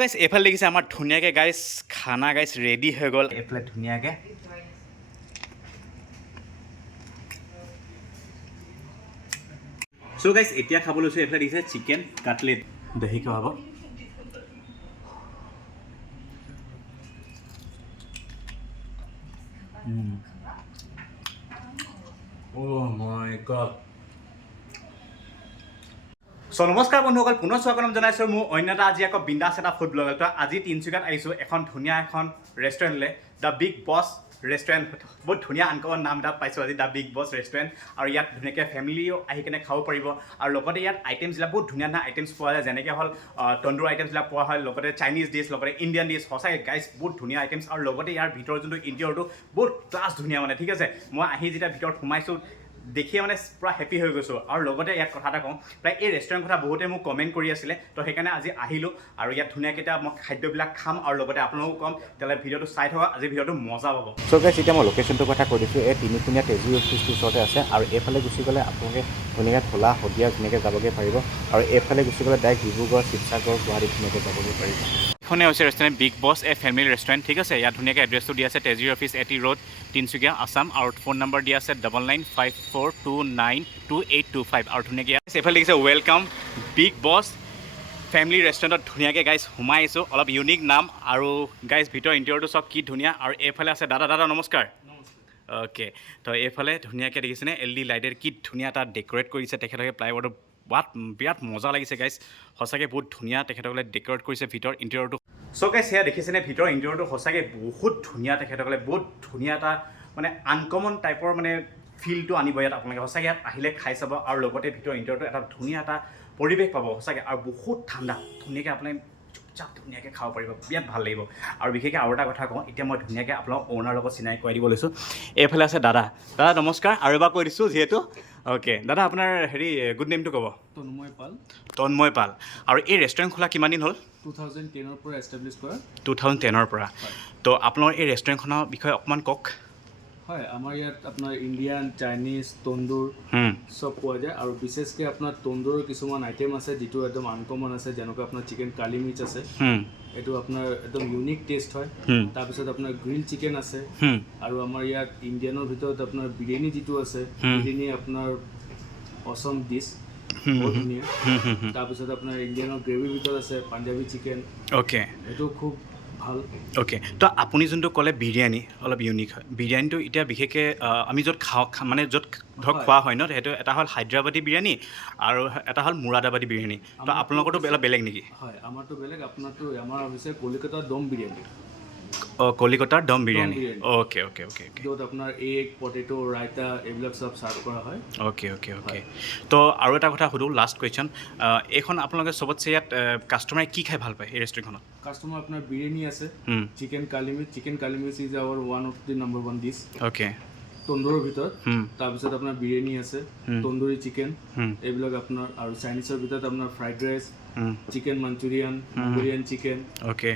গাইছ এইফালে দেখিছে আমাৰ ধুনীয়াকৈ গাইছ খানা গাইছ ৰেডি হৈ গ'ল এইফালে ধুনীয়াকৈ চ' গাইছ এতিয়া খাব লৈছোঁ এইফালে দেখিছে চিকেন কাটলেট দহি খুৱাব Oh my god. So নমস্কাৰ বন্ধুসকল পুনৰ স্বাগতম জনাইছোঁ মোৰ অন্য এটা আজি আকৌ বিন্দাছ এটা ফুড ব্লগ তো আজি তিনচুকীয়াত আহিছোঁ এখন ধুনীয়া এখন ৰেষ্টুৰেণ্টলৈ দ্য বিগ বছ ৰেষ্টুৰেণ্ট বহুত ধুনীয়া আনকমন নাম এটা পাইছোঁ আজি দ্য বিগ বছ ৰেষ্টুৰেণ্ট আৰু ইয়াত ধুনীয়াকৈ ফেমিলিও আহি কিনে খাব পাৰিব আৰু লগতে ইয়াত আইটেমছবিলাক বহুত ধুনীয়া ধুনীয়া আইটেমছ পোৱা যায় যেনেকৈ হ'ল তন্দুৰ আইটেমছবিলাক পোৱা হয় লগতে চাইনিজ ডিছ লগতে ইণ্ডিয়ান ডিছ সঁচাকৈ গাইছ বহুত ধুনীয়া আইটেমছ আৰু লগতে ইয়াৰ ভিতৰৰ যোনটো ইণ্টেৰিয়ৰটো বহুত ক্লাছ ধুনীয়া মানে ঠিক আছে মই আহি যেতিয়া ভিতৰত সোমাইছোঁ দেখিয়ে মানে পুৰা হেপী হৈ গৈছোঁ আৰু লগতে ইয়াত কথা এটা কওঁ প্ৰায় এই ৰেষ্টুৰেণ্ট কথা বহুতে মোক কমেণ্ট কৰি আছিলে তো সেইকাৰণে আজি আহিলোঁ আৰু ইয়াত ধুনীয়াকৈ এতিয়া মই খাদ্যবিলাক খাম আৰু লগতে আপোনালোকো কম তেতিয়াহ'লে ভিডিঅ'টো চাই থকা আজি ভিডিঅ'টো মজা পাব চ' গাইছ এতিয়া মই লোকেশ্যনটোৰ কথা কৈ দিছোঁ এই তিনিকুণীয়া তেজী অফিচটোৰ ওচৰতে আছে আৰু এইফালে গুচি গ'লে আপোনালোকে ধুনীয়াকৈ খোলা শদিয়া ধুনীয়াকৈ যাবগৈ পাৰিব আৰু এইফালে গুচি গ'লে ডাইৰেক্ট ডিব্ৰুগড় শিৱসাগৰ গুৱাহাটী ধুনীয়াকৈ যাবগৈ পাৰিব এইখনে হৈছে restaurant Big Boss a family restaurant ঠিক আছে ইয়াত ধুনীয়াকৈ এড্ৰেছটো দিয়া আছে তেজী office AT road Tinsukia Assam আৰু ফোন নম্বৰ দিয়া আছে 9954292825 আৰু ধুনীয়াকৈ এইফালে দেখিছে ৱেলকাম বিগ বছ ফেমিলি ৰেষ্টুৰেণ্টত ধুনীয়াকৈ গাইজ সোমাই আহিছোঁ অলপ ইউনিক নাম আৰু গাইজ ভিতৰৰ ইণ্টেৰিয়ৰটো চব কি ধুনীয়া আৰু এইফালে আছে দাদা নমস্কাৰ অ'কে তো এইফালে ধুনীয়াকৈ দেখিছেনে LED লাইটেৰে কি ধুনীয়া এটা ডেক'ৰেট কৰিছে তেখেতসকলে প্লাইবোৰ্ডৰ বিৰাট মজা লাগিছে গাইজ সঁচাকৈ বহুত ধুনীয়া তেখেতসকলে ডেক'ৰেট কৰিছে ভিতৰ ইণ্টেৰিয়ৰটো চ' গাইজ সেয়া দেখিছেনে ভিতৰ ইণ্টেৰিয়ৰটো সঁচাকৈ বহুত ধুনীয়া তেখেতসকলে বহুত ধুনীয়া এটা মানে আনকমন টাইপৰ মানে ফিলটো আনিব ইয়াত আপোনালোকে সঁচাকৈ ইয়াত আহিলে খাই চাব আৰু লগতে ভিতৰ ইণ্টেৰিয়ৰটো এটা ধুনীয়া এটা পৰিৱেশ পাব সঁচাকৈ আৰু বহুত ঠাণ্ডা ধুনীয়াকৈ আপুনি চুপচাপ ধুনীয়াকৈ খাব পাৰিব বিৰাট ভাল লাগিব আৰু বিশেষকৈ আৰু এটা কথা কওঁ এতিয়া মই ধুনীয়াকৈ আপোনাক অ'নাৰৰ লগত চিনাকি কৰাই দিব লৈছোঁ এইফালে আছে দাদা নমস্কাৰ আৰু এবাৰ কৈ দিছোঁ যিহেতু অ'কে দাদা আপোনাৰ হেৰি গুড নেমটো ক'ব তন্ময় পাল আৰু এই ৰেষ্টুৰেণ্ট খোলা কিমান দিন হ'ল 2010 পৰা এষ্টাব্লিছ কৰা 2010 পৰা তো আপোনাৰ এই ৰেষ্টুৰেণ্টখনৰ বিষয়ে অকণমান কওক হয় আমাৰ ইয়াত আপোনাৰ ইণ্ডিয়ান চাইনিজ তন্দুৰ সব পোৱা যায় আৰু বিশেষকৈ আপোনাৰ তন্দুৰৰ কিছুমান আইটেম আছে যিটো একদম আনকমন আছে যেনেকৈ আপোনাৰ চিকেন কালি মিৰ্চ আছে এইটো আপোনাৰ একদম ইউনিক টেষ্ট হয় তাৰপিছত আপোনাৰ গ্ৰিল চিকেন আছে আৰু আমাৰ ইয়াত ইণ্ডিয়ানৰ ভিতৰত আপোনাৰ বিৰিয়ানী যিটো আছে বিৰিয়ানী আপোনাৰ অসম ডিছ বহুত ধুনীয়া তাৰপিছত আপোনাৰ ইণ্ডিয়ানৰ গ্ৰেভিৰ ভিতৰত আছে পাঞ্জাবী চিকেন অ'কে এইটো খুব ভাল অ'কে তো আপুনি যোনটো ক'লে বিৰিয়ানী অলপ ইউনিক হয় বিৰিয়ানীটো এতিয়া বিশেষকৈ আমি য'ত খাওঁ মানে য'ত ধৰক খোৱা হয় ন সেইটো এটা হ'ল হায়দৰাবাদী বিৰিয়ানী আৰু এটা হ'ল মুৰাদাবাদী বিৰিয়ানী তো আপোনালোকৰতো অলপ বেলেগ নেকি হয় আমাৰতো বেলেগ আপোনাৰতো আমাৰ হৈছে কলিকতাৰ দম বিৰিয়ানী কলিকতাৰ দম বিৰিয়ানী অ'কে য'ত আপোনাৰ এগ পটেটো ৰাইতা এইবিলাক চব চাৰ্ভ কৰা হয় অ'কে তো আৰু এটা কথা সুধোঁ লাষ্ট কুৱেশ্যন এইখন আপোনালোকে চবতছে ইয়াত কাষ্টমাৰে কি খাই ভাল পায় এই ৰেষ্টুৰেণ্টখনত কাষ্টমাৰ আপোনাৰ বিৰিয়ানী আছে chicken kali mirch is our one of the number 1 dish okay তন্দুৰৰ ভিতৰত তাৰপিছত আপোনাৰ বিৰিয়ানী আছে তন্দুৰী চিকেন এইবিলাক আপোনাৰ আৰু চাইনিজৰ ভিতৰত আপোনাৰ fried rice chicken Manchurian biryani chicken okay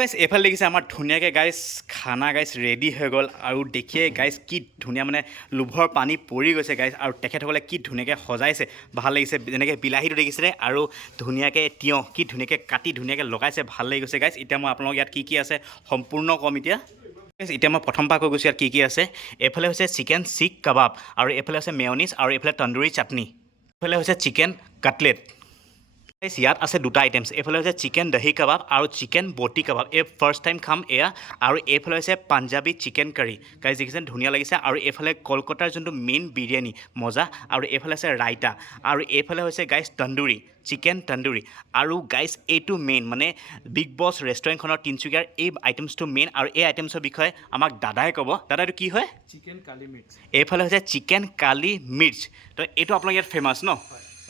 guys এইফালে দেখিছে আমাৰ ধুনীয়াকৈ গাইছ খানা গাইছ ৰেডি হৈ গ'ল আৰু দেখিয়ে গাইছ কি ধুনীয়া মানে লোভৰ পানী পৰি গৈছে গাইছ আৰু তেখেতসকলে কি ধুনীয়াকৈ সজাইছে ভাল লাগিছে যেনেকৈ বিলাহীটো দেখিছিলে আৰু ধুনীয়াকৈ তিয়ঁহ কি ধুনীয়াকৈ কাটি ধুনীয়াকৈ লগাইছে ভাল লাগি গৈছে গাইছ এতিয়া মই আপোনালোকক ইয়াত কি আছে সম্পূৰ্ণ ক'ম এতিয়া মই প্ৰথম পৰা কৈ গৈছোঁ ইয়াত কি আছে এইফালে হৈছে চিকেন চিক কাবাব আৰু এইফালে হৈছে মেয়নিজ আৰু এইফালে তন্দুৰী চাটনি এইফালে হৈছে চিকেন কাটলেট ইয়াত আছে দুটা আইটেমছ এইফালে হৈছে চিকেন দহি কাবাব আৰু চিকেন বটি কাবাব এই ফাৰ্ষ্ট টাইম খাম এয়া আৰু এইফালে হৈছে পাঞ্জাবী চিকেন কাৰী গাইজ দেখিছেন ধুনীয়া লাগিছে আৰু এইফালে কলকাতাৰ যোনটো মেইন বিৰিয়ানী মজা আৰু এইফালে আছে ৰাইতা আৰু এইফালে হৈছে গাইজ তন্দুৰী চিকেন তন্দুৰী আৰু গাইজ এইটো মেইন মানে বিগ বছ ৰেষ্টুৰেণ্টখনৰ তিনচুকীয়াৰ এই আইটেমছটো মেইন আৰু এই আইটেমছৰ বিষয়ে আমাক দাদাই ক'ব দাদা এইটো কি হয় চিকেন কালি মিৰ্চ এইফালে হৈছে চিকেন কালি মিৰ্চ তো এইটো আপোনালোকৰ ইয়াত ফেমাছ ন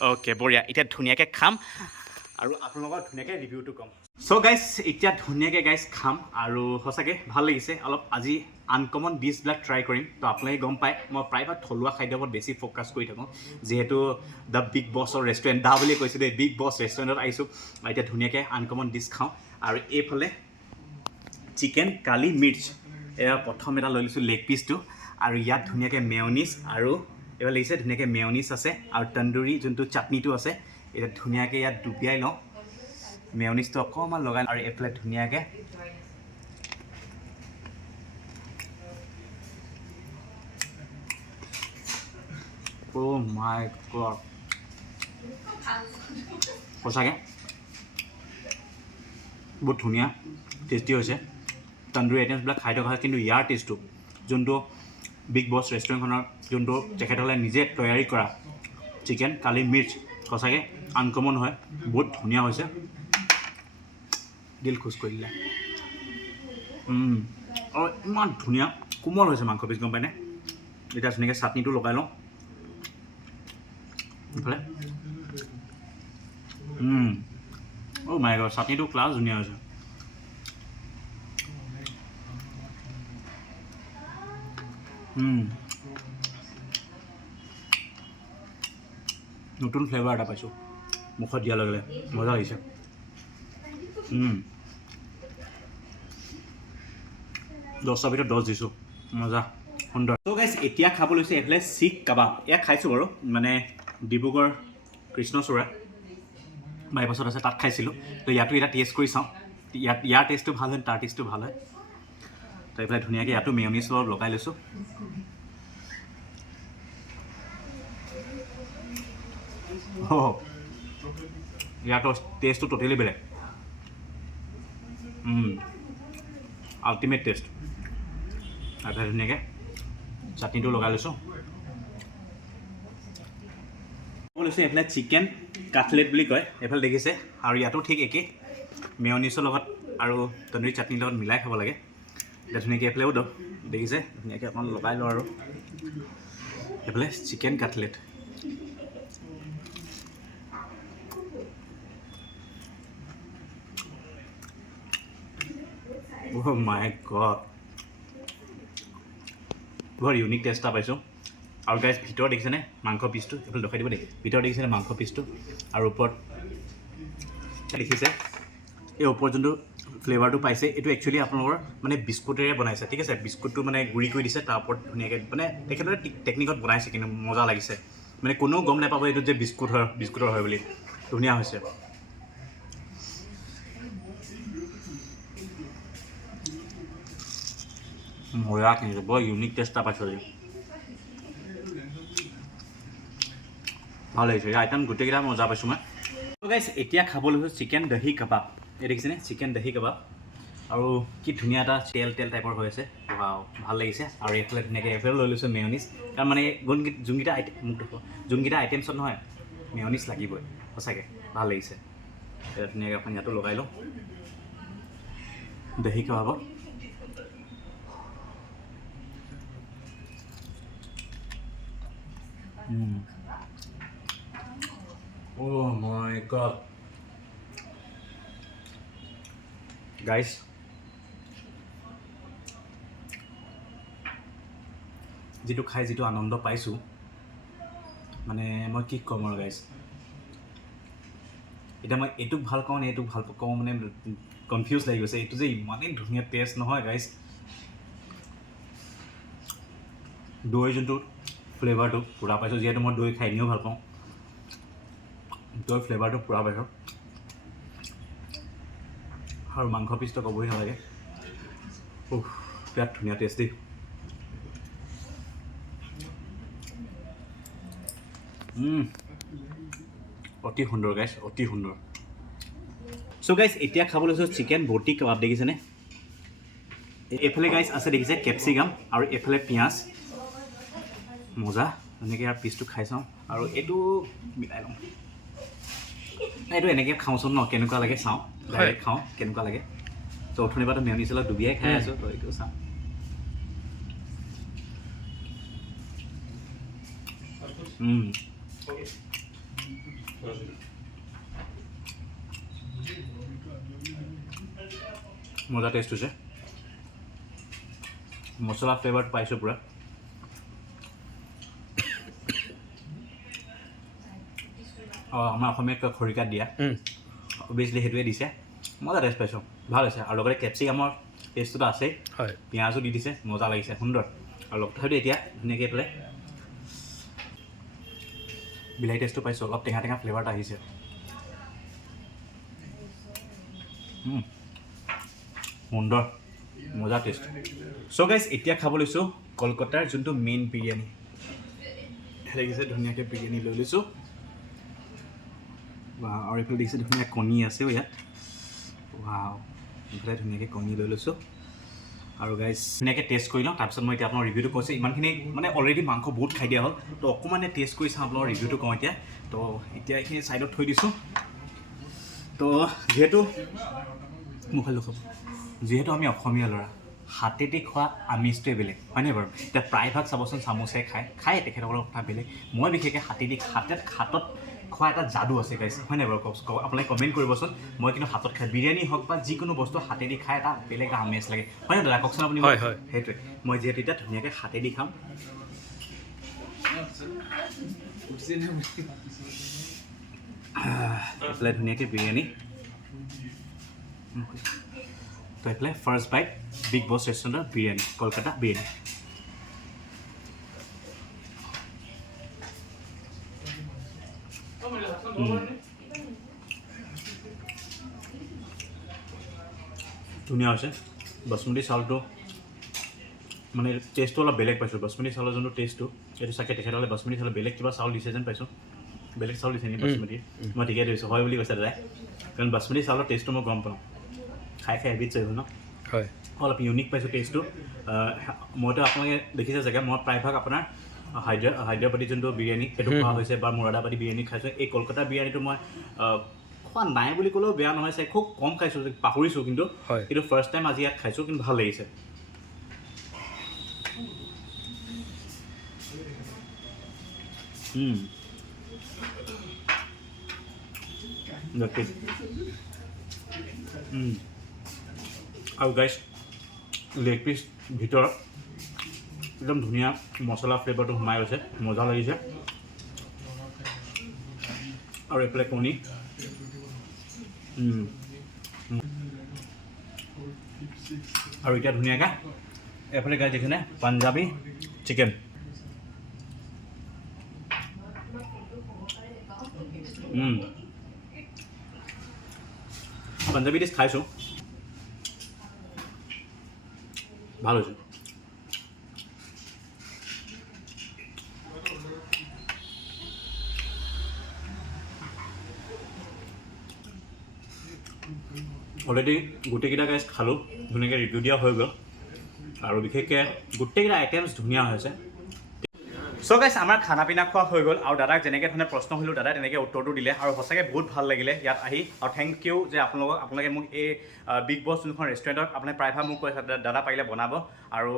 অ'কে বঢ়িয়া এতিয়া ধুনীয়াকৈ খাম আৰু আপোনালোকৰ ধুনীয়াকৈ ৰিভিউটো ক'ম চ' গাইজ এতিয়া ধুনীয়াকৈ গাইজ খাম আৰু সঁচাকৈ ভাল লাগিছে অলপ আজি আনকমন ডিছবিলাক ট্ৰাই কৰিম তো আপোনালোকে গম পায় মই প্ৰায়ভাগ থলুৱা খাদ্যৰ ওপৰত বেছি ফ'কাছ কৰি থাকোঁ যিহেতু দ্য বিগ বছৰ ৰেষ্টুৰেণ্ট দা বুলি কৈছোঁ দেই বিগ বছ ৰেষ্টুৰেণ্টত আহিছোঁ এতিয়া ধুনীয়াকৈ আনকমন ডিছ খাওঁ আৰু এইফালে চিকেন কালি মিৰ্চ এয়া প্ৰথম এটা লৈ লৈছোঁ লেগ পিচটো আৰু ইয়াত ধুনীয়াকৈ মেয়নিজ আৰু এইফালে লাগিছে ধুনীয়াকৈ মেয়নিজ আছে আৰু তন্দুৰী যোনটো চাটনিটো আছে এতিয়া ধুনীয়াকৈ ইয়াত ডুবিয়াই লওঁ মেয়নিজটো অকণমান লগাই আৰু এইফালে ধুনীয়াকৈ Oh my god. সঁচাকৈ বহুত ধুনীয়া টেষ্টি হৈছে তন্দুৰী আইটেমছবিলাক খাই থকা হয় কিন্তু ইয়াৰ টেষ্টটো যোনটো বিগ বছ ৰেষ্টুৰেণ্টখনৰ যোনটো তেখেতসকলে নিজে তৈয়াৰী কৰা চিকেন কালি মিৰ্চ সঁচাকৈ আনকমন হয় বহুত ধুনীয়া হৈছে দিল খোজ কৰি দিলে আৰু ইমান ধুনীয়া কোমল হৈছে মাংস পিচ গম পায়নে এতিয়া ধুনীয়াকৈ চাটনিটো লগাই লওঁ ইফালে অ' মাই গড চাটনিটো ক্লাছ ধুনীয়া হৈছে নতুন ফ্লেভাৰ এটা পাইছোঁ মুখত দিয়াৰ লগে লগে মজা লাগিছে 10ৰ ভিতৰত 10 দিছোঁ মজা সুন্দৰ ত' গাইছ এতিয়া খাব লৈছোঁ এইফালে চিক কাবাব এয়া খাইছোঁ বাৰু মানে ডিব্ৰুগড় কৃষ্ণচূড়া বাইপাছত আছে তাত খাইছিলোঁ তো ইয়াতো এটা টেষ্ট কৰি চাওঁ ইয়াৰ টেষ্টটো ভাল হয় তাৰ টেষ্টটো ভাল হয় তো এইফালে ধুনীয়াকৈ ইয়াতো মেয়নিজ অলপ লগাই লৈছোঁ ইয়াতো টেষ্টটো টোটেলি বেলেগ আল্টিমেট টেষ্ট আৰু ধুনীয়াকৈ চাটনিটো লগাই লৈছোঁ লৈছোঁ এইফালে চিকেন কাটলেট বুলি কয় এইফালে দেখিছে আৰু ইয়াতো ঠিক একেই মেয়নিজৰ লগত আৰু তন্দুৰী চাটনিৰ লগত মিলাই খাব লাগে এতিয়া ধুনীয়াকৈ এইফালেও দেখিছে ধুনীয়াকৈ অকণমান লগাই লওঁ আৰু এইফালে chicken cutlet Oh my god বহুত ইউনিক টেষ্ট এটা পাইছোঁ আৰু গাইজ ভিতৰত দেখিছেনে মাংস পিচটো এইফালে দেখাই দিব দেই ভিতৰত দেখিছেনে মাংস পিচটো আৰু ওপৰত দেখিছে এই ওপৰত যোনটো ফ্লেভাৰটো পাইছে এইটো একচুৱেলি আপোনালোকৰ মানে বিস্কুটেৰে বনাইছে ঠিক আছে বিস্কুটটো মানে গুড়ি কৰি দিছে তাৰ ওপৰত ধুনীয়াকৈ মানে তেখেতৰে টেকনিকত বনাইছে কিন্তু মজা লাগিছে মানে কোনেও গম নাপাব এইটো যে বিস্কুটৰ হয় বুলি ধুনীয়া হৈছে মজা কিনিছে বৰ ইউনিক টেষ্ট এটা পাইছোঁ আজি ভাল লাগিছে এই আইটেম গোটেইকেইটা মজা পাইছোঁ মই ত' গাইছ এতিয়া খাবলৈ হৈছে চিকেন দহি কাবাব এই দেখিছেনে চিকেন দহি কাবাব আৰু কি ধুনীয়া এটা তেল টাইপৰ হৈ আছে ভাল লাগিছে আৰু এইফালে ধুনীয়াকৈ এইফালে লৈ লৈছোঁ মেয়নিজ কাৰণ মানে যোনকেইটা আইটেমছত নহয় মেয়নিজ লাগিবই সঁচাকৈ ভাল লাগিছে এতিয়া ধুনীয়াকৈ আপুনি ইয়াতো লগাই লওঁ দহি কাবাব Oh my god guys যিটো খাই যিটো আনন্দ পাইছোঁ মানে মই কি ক'ম আৰু গাইজ এতিয়া মই এইটোক ভাল পাওঁ নে এইটোক ভাল পাওঁ মানে কনফিউজ লাগি গৈছে এইটো যে ইমানেই ধুনীয়া টেষ্ট নহয় গাইজ দৈ যোনটো ফ্লেভাৰটো পূৰা পাইছোঁ যিহেতু মই দৈ খাই এনেও ভাল পাওঁ দৈ ফ্লেভাৰটো পূৰা পাইছোঁ আৰু মাংস পিচটো ক'বই নালাগে বিৰাট ধুনীয়া টেষ্টি অতি সুন্দৰ গাইজ অতি সুন্দৰ চ' গাইজ এতিয়া খাব লৈছোঁ চিকেন বটি কাবাব দেখিছেনে এইফালে গাইজ আছে দেখিছে কেপচিকাম আৰু এইফালে পিঁয়াজ মজা এনেকৈ ইয়াৰ পিচটো খাই চাওঁ আৰু এইটো মিলাই লওঁ এইটো এনেকৈ খাওঁচোন ন কেনেকুৱা লাগে চাওঁ ডাইৰেক্ট খাওঁ কেনেকুৱা লাগে ত' অথনিৰ পৰাটো মেয়নিজ অলপ ডুবিয়াই খাই আছোঁ ত' এইটো চাওঁ মজা টেষ্ট হৈছে মছলা ফ্লেভাৰটো পাইছোঁ পূৰা আমাৰ অসমীয়াত খৰিকাত দিয়া অভিয়াছলি সেইটোৱে দিছে মজা টেষ্ট পাইছোঁ ভাল হৈছে আৰু লগতে কেপচিকামৰ টেষ্টটোতো আছেই হয় পিঁয়াজো দি দিছে মজা লাগিছে সুন্দৰ আৰু লগত হয়তো এতিয়া ধুনীয়াকৈ পেলাই বিলাহী টেষ্টটো পাইছোঁ অলপ টেঙা ফ্লেভাৰ এটা আহিছে সুন্দৰ মজা টেষ্ট চ' গাইজ এতিয়া খাব লৈছোঁ কলকাতাৰ যোনটো মেইন বিৰিয়ানী দেখিছে ধুনীয়াকৈ বিৰিয়ানী লৈ লৈছোঁ আৰু এইফালে দেখিছে ধুনীয়া কণী আছেও ইয়াত এইফালে ধুনীয়াকৈ কণী লৈ লৈছোঁ আৰু গাইজ ধুনীয়াকৈ টেষ্ট কৰি লওঁ তাৰপিছত মই এতিয়া আপোনাৰ ৰিভিউটো কৈছোঁ ইমানখিনি মানে অলৰেডি মাংস বহুত খাই দিয়া হ'ল তো অকণমান টেষ্ট কৰি চাওঁ আপোনাৰ ৰিভিউটো কওঁ এতিয়া তো এতিয়া এইখিনি ছাইডত থৈ দিছোঁ তো যিহেতু যিহেতু আমি অসমীয়া ল'ৰা হাতেদি খোৱা আমেজটোৱে বেলেগ হয়নে বাৰু এতিয়া প্ৰায়ভাগ চাবচোন চামুচে খায় তেখেতসকলৰ কথা বেলেগ মই বিশেষকৈ হাতত খোৱা এটা যাদু আছে গাইছ হয়নে বাৰু আপোনালোকে কমেণ্ট কৰিবচোন মই কিন্তু হাতত খাই বিৰিয়ানী হওক বা যিকোনো বস্তু হাতেদি খাই এটা বেলেগ আমেজ লাগে হয়নে দাদা কওকচোন আপুনি হয় সেইটোৱে মই যিহেতু এতিয়া ধুনীয়াকৈ হাতেদি খাম এইফালে ধুনীয়াকৈ বিৰিয়ানী তো এইফালে ফাৰ্ষ্ট বাইট বিগ বছ ৰেষ্টুৰেণ্টৰ বিৰিয়ানী কলকাতা বিৰিয়ানী ধুনীয়া হৈছে বাচমতি চাউলটো মানে টেষ্টটো অলপ বেলেগ পাইছোঁ বাচমতি চাউলৰ যোনটো টেষ্টটো এইটো চাগে তেখেতসকলে বাচমতি চাউলৰ বেলেগ কিবা চাউল দিছে যেন পাইছোঁ বেলেগ চাউল দিছে নেকি বাচমতি মই ঠিকে ধৰিছোঁ হয় বুলি কৈছে দাদাই কাৰণ বাচমতি চাউলৰ টেষ্টটো মই গম পাওঁ খাই হেবিট হৈ গ'ল ন হয় অলপ ইউনিক পাইছোঁ টেষ্টটো মইতো আপোনালোকে দেখিছে চাগে মই প্ৰায়ভাগ আপোনাৰ হায়দৰাবাদী যোনটো বিৰিয়ানী সেইটো খোৱা হৈছে বা মুৰাদাবাদী বিৰিয়ানী খাইছোঁ এই কলকাতা বিৰিয়ানীটো মই খোৱা নাই বুলি ক'লেও বেয়া নহয় চাই খুব কম খাইছোঁ পাহৰিছোঁ কিন্তু ফাৰ্ষ্ট টাইম আজি ইয়াত খাইছোঁ কিন্তু ভাল লাগিছে আৰু গাইছ লেগ পিচ ভিতৰত একদম ধুনীয়া মছলা ফ্লেভাৰটো সোমাই গৈছে মজা লাগিছে আৰু এইফালে কণী আৰু এতিয়া ধুনীয়াকৈ এইফালে গাইছ দেখিছেনে পাঞ্জাবী চিকেন পাঞ্জাবী ডিছ খাইছোঁ ভাল হৈছে অলৰেডি গোটেইকেইটা গাইজ খালোঁ ধুনীয়াকৈ ৰিভিউ দিয়া হৈ গ'ল আৰু বিশেষকৈ গোটেইকেইটা আইটেমছ ধুনীয়া হৈছে চ' গাইছ আমাৰ খানা পিনা খোৱা হৈ গ'ল আৰু দাদাক যেনেকৈ ধৰণে প্ৰশ্ন কৰিলোঁ দাদাই তেনেকৈ উত্তৰটো দিলে আৰু সঁচাকৈ বহুত ভাল লাগিলে ইয়াত আহি আৰু থেংক ইউ যে আপোনালোকে মোক এই বিগ বছ যোনখন ৰেষ্টুৰেণ্টত আপোনালোকে প্ৰায়ভাগ মোক কৈছে দাদা পাৰিলে বনাব আৰু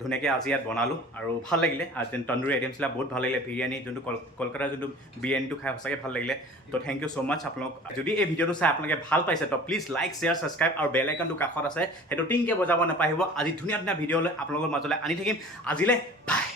ধুনীয়াকৈ আজি ইয়াত বনালোঁ আৰু ভাল লাগিলে তন্দুৰী আইটেমছবিলাক বহুত ভাল লাগিলে বিৰিয়ানী যোনটো কলকাতাৰ যোনটো বিৰিয়ানীটো খাই সঁচাকৈ ভাল লাগিলে তো থেংক ইউ ছ' মাছ আপোনালোক যদি এই ভিডিঅ'টো চাই আপোনালোকে ভাল পাইছে তো প্লিজ লাইক শ্বেয়াৰ ছাবস্ক্ৰাইব আৰু বেল আইকনটো কাষত আছে সেইটো টিংকৈ বজাব নাপাহৰিব আজি ধুনীয়া ধুনীয়া ভিডিঅ'লৈ আপোনালোকৰ মাজলৈ আনি থাকিম আজিলৈ বাই